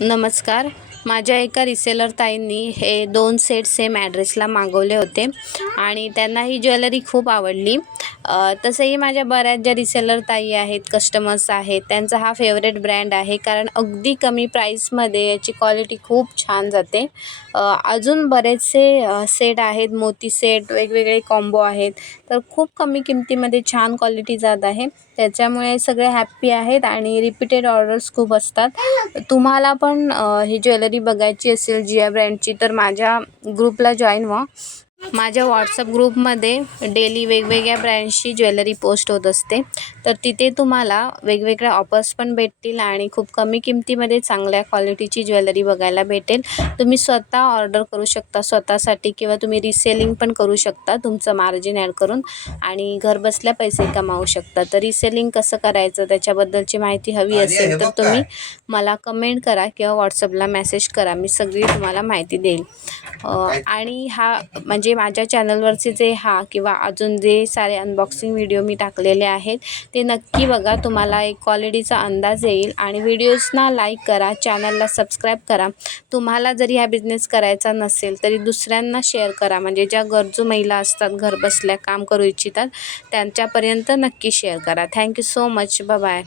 नमस्कार. माझ्या एका रिसेलर ताईंनी हे 2 सेट सेम ॲड्रेसला मागवले होते आणि त्यांना ही ज्वेलरी खूप आवडली. तसंही माझ्या बऱ्याच ज्या रिसेलर ताई आहेत, कस्टमर्स आहेत, त्यांचा हा फेवरेट ब्रँड आहे, कारण अगदी कमी प्राईसमध्ये याची क्वालिटी खूप छान जाते. अजून बरेचसे सेट आहेत, मोती सेट, वेगवेगळे कॉम्बो आहेत, तर खूप कमी किमतीमध्ये छान क्वालिटी जात आहे. त्याच्यामुळे सगळे हॅप्पी आहेत आणि रिपीटेड ऑर्डर्स खूप असतात. तुम्हाला पण ही ज्वेलरी बघायची असेल जिया ब्रँडची, तर माझ्या ग्रुपला जॉईन व्हा. माझ्या व्हॉट्सअप ग्रुपमध्ये डेली वेगवेगळ्या ब्रँड्सची ज्वेलरी पोस्ट होत असते, तर तिथे तुम्हाला वेगवेगळ्या ऑफर्स पण भेटतील आणि खूप कमी किमतीमध्ये चांगल्या क्वालिटीची ज्वेलरी बघायला भेटेल. तुम्ही स्वतः ऑर्डर करू शकता स्वतःसाठी, किंवा तुम्ही रिसेलिंग पण करू शकता तुमचं मार्जिन ॲड करून आणि घरबसल्या पैसे कमावू शकता. तर रिसेलिंग कसं करायचं त्याच्याबद्दलची माहिती हवी असेल तर तुम्ही मला कमेंट करा किंवा व्हॉट्सअपला मेसेज करा, मी सगळी तुम्हाला माहिती देईल. आणि हा म्हणजे माझ्या चॅनलवरचे जे किंवा अजून जे सारे अनबॉक्सिंग व्हिडिओ मी टाकलेले आहेत ते नक्की बघा, तुम्हाला एक क्वालिटीचा अंदाज येईल. आणि व्हिडिओजना लाईक करा, चॅनलला सबस्क्राईब करा. तुम्हाला जरी हा बिझनेस करायचा नसेल तरी दुसऱ्यांना शेअर करा, म्हणजे ज्या गरजू महिला असतात, घरबसल्या काम करू इच्छितात, त्यांच्यापर्यंत नक्की शेअर करा. Thank you so much. Bye bye.